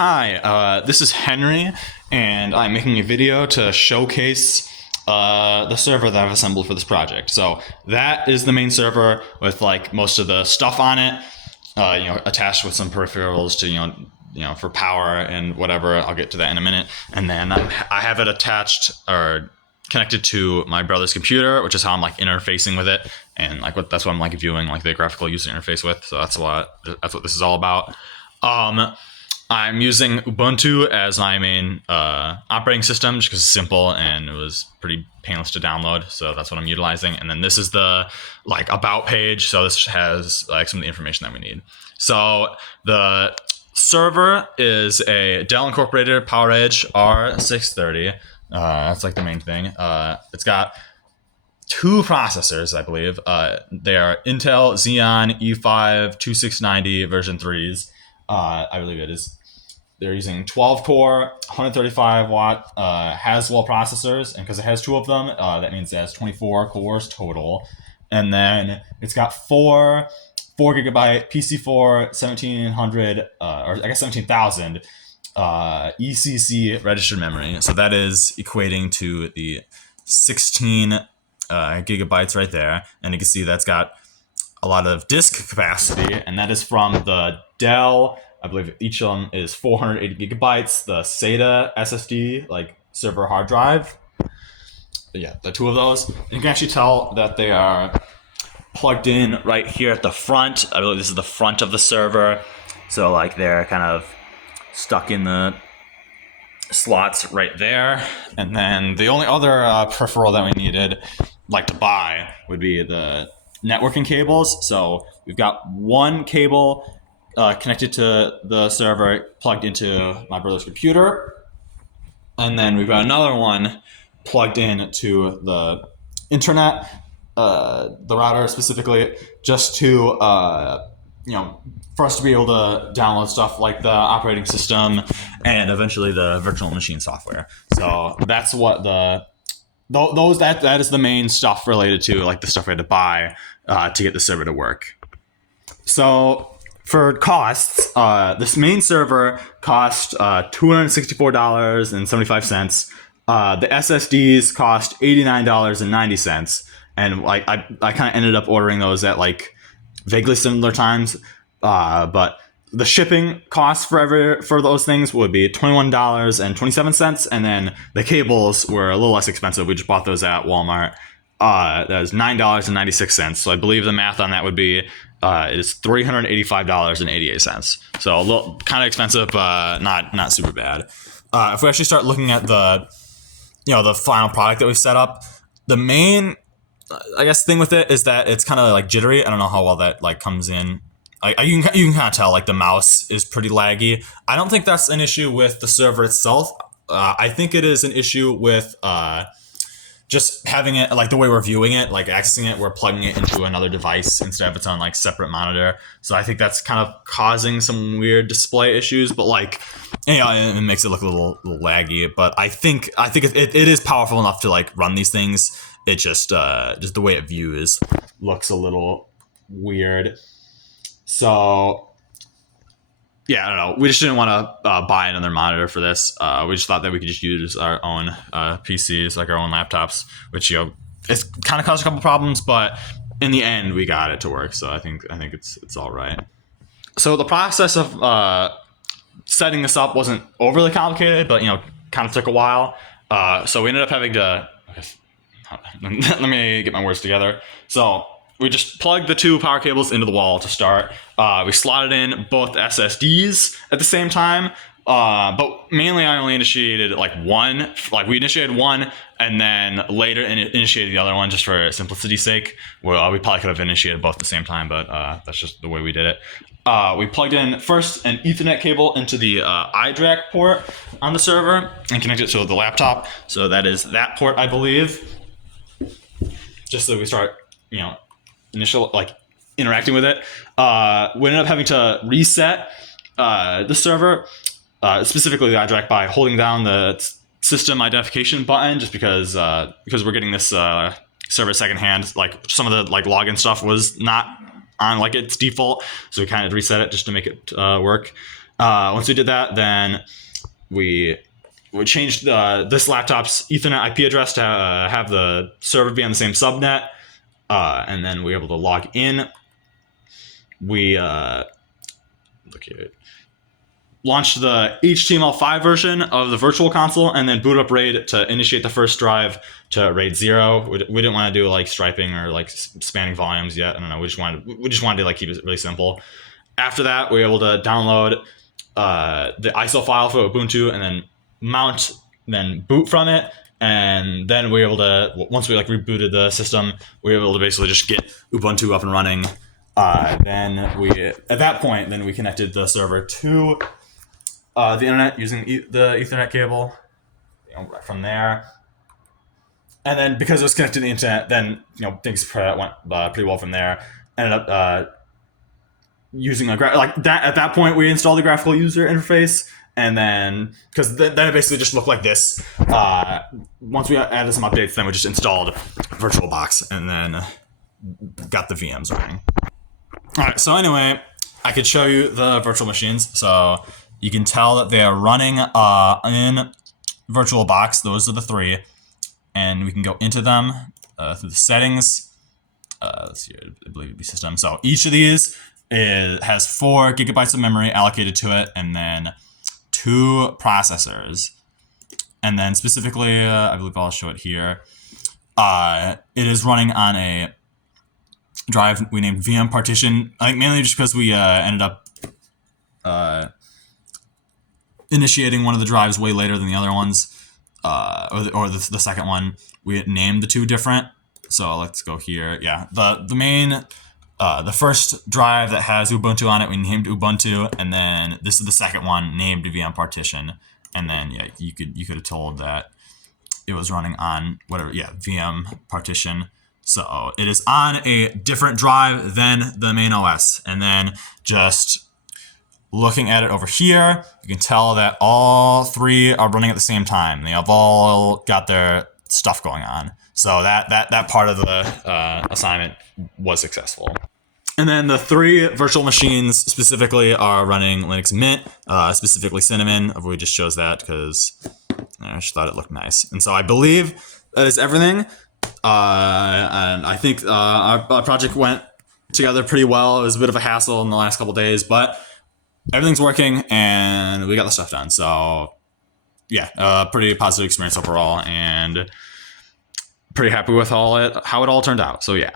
Hi, this is Henry, and I'm making a video to showcase the server that I've assembled for this project. So that is the main server with like most of the stuff on it, attached with some peripherals to for power and whatever. I'll get to that in a minute. And then I have it attached or connected to my brother's computer, which is how I'm like interfacing with it, and that's what I'm like viewing like the graphical user interface with. So that's what this is all about. I'm using Ubuntu as my main operating system just because it's simple and it was pretty painless to download. So that's what I'm utilizing. And then this is the about page. So this has some of the information that we need. So the server is a Dell Incorporated PowerEdge R630. That's the main thing. It's got two processors, I believe. They are Intel Xeon E5 2690 version 3s. I believe it is. They're using 12 core, 135 watt Haswell processors, and because it has two of them, that means it has 24 cores total. And then it's got four gigabyte PC4 1700, or I guess 17,000 ECC registered memory. So that is equating to the 16 gigabytes right there. And you can see that's got a lot of disk capacity, and that is from the Dell. I believe each of them is 480 gigabytes. The SATA SSD, server hard drive. Yeah, the two of those. And you can actually tell that they are plugged in right here at the front. I believe this is the front of the server. So they're kind of stuck in the slots right there. And then the only other peripheral that we needed, to buy, would be the networking cables. So we've got one cable connected to the server, plugged into my brother's computer, and then we've got another one plugged in to the internet, the router specifically, just to for us to be able to download stuff like the operating system and eventually the virtual machine software. So that's what that is the main stuff related to the stuff we had to buy to get the server to work. So for costs, this main server cost $264.75. The SSDs cost $89.90, and I kind of ended up ordering those at vaguely similar times. But the shipping costs for those things would be $21.27, and then the cables were a little less expensive. We just bought those at Walmart. That was $9.96. So I believe the math on that would be it is $385.88. So a little kind of expensive, but not super bad. If we actually start looking at the final product that we've set up, the main thing with it is that it's kind of jittery. I don't know how well that comes in. You can kind of tell the mouse is pretty laggy. I don't think that's an issue with the server itself. I think it is an issue with just having it the way we're viewing it, accessing it, we're plugging it into another device instead of it's on separate monitor. So I think that's kind of causing some weird display issues, but it makes it look a little laggy. But I think it is powerful enough to run these things. It just the way it views looks a little weird. So yeah, I don't know. We just didn't want to buy another monitor for this. We just thought that we could just use our own PCs, our own laptops, which it's kind of caused a couple problems, but in the end we got it to work. So I think it's all right. So the process of setting this up wasn't overly complicated, but kind of took a while. So we ended up having to. Let me get my words together. So we just plugged the two power cables into the wall to start. We slotted in both SSDs at the same time, but mainly I only initiated one. We initiated one, and then later initiated the other one just for simplicity's sake. Well, we probably could have initiated both at the same time, but that's just the way we did it. We plugged in first an Ethernet cable into the iDRAC port on the server and connected it to the laptop. So that is that port, I believe. Just so we start, initial interacting with it. We ended up having to reset the server, specifically the iDRAC, by holding down the system identification button, just because we're getting this server secondhand. Some of the login stuff was not on its default, so we kind of reset it just to make it work. Once we did that, then we changed this laptop's Ethernet IP address to have the server be on the same subnet, and then we were able to log in. We launched the HTML5 version of the Virtual Console, and then boot up RAID to initiate the first drive to RAID 0. We didn't want to do like striping or like spanning volumes yet. I don't know. We just wanted to like keep it really simple. After that, we were able to download the ISO file for Ubuntu, and then boot from it. And then we were able to, once we like rebooted the system, we were able to basically just get Ubuntu up and running. At that point, we connected the server to the internet using the Ethernet cable. From there, and then because it was connected to the internet, then things went pretty well from there. Ended up using at that point we installed the graphical user interface, and then because then it basically just looked like this. Once we added some updates, then we just installed VirtualBox and then got the VMs running. All right, so anyway, I could show you the virtual machines. So you can tell that they are running in VirtualBox. Those are the three. And we can go into them through the settings. Let's see, I believe it'd be system. So each of these has 4 gigabytes of memory allocated to it, and then 2 processors. And then specifically, I believe I'll show it here. It is running on a drive we named VM partition. I think mainly just because we ended up initiating one of the drives way later than the other ones, or the second one. We named the 2 different. So let's go here. Yeah, the main, the first drive that has Ubuntu on it, we named Ubuntu, and then this is the second one named VM partition. And then yeah, you could have told that it was running on whatever, yeah, VM partition. So it is on a different drive than the main OS. And then just looking at it over here, you can tell that all 3 are running at the same time. They have all got their stuff going on. So that part of the assignment was successful. And then the 3 virtual machines specifically are running Linux Mint, specifically Cinnamon. We just chose that because I just thought it looked nice. And so I believe that is everything. And I think our project went together pretty well. It was a bit of a hassle in the last couple days, but everything's working and we got the stuff done. So yeah, pretty positive experience overall, and pretty happy with how it all turned out. So yeah.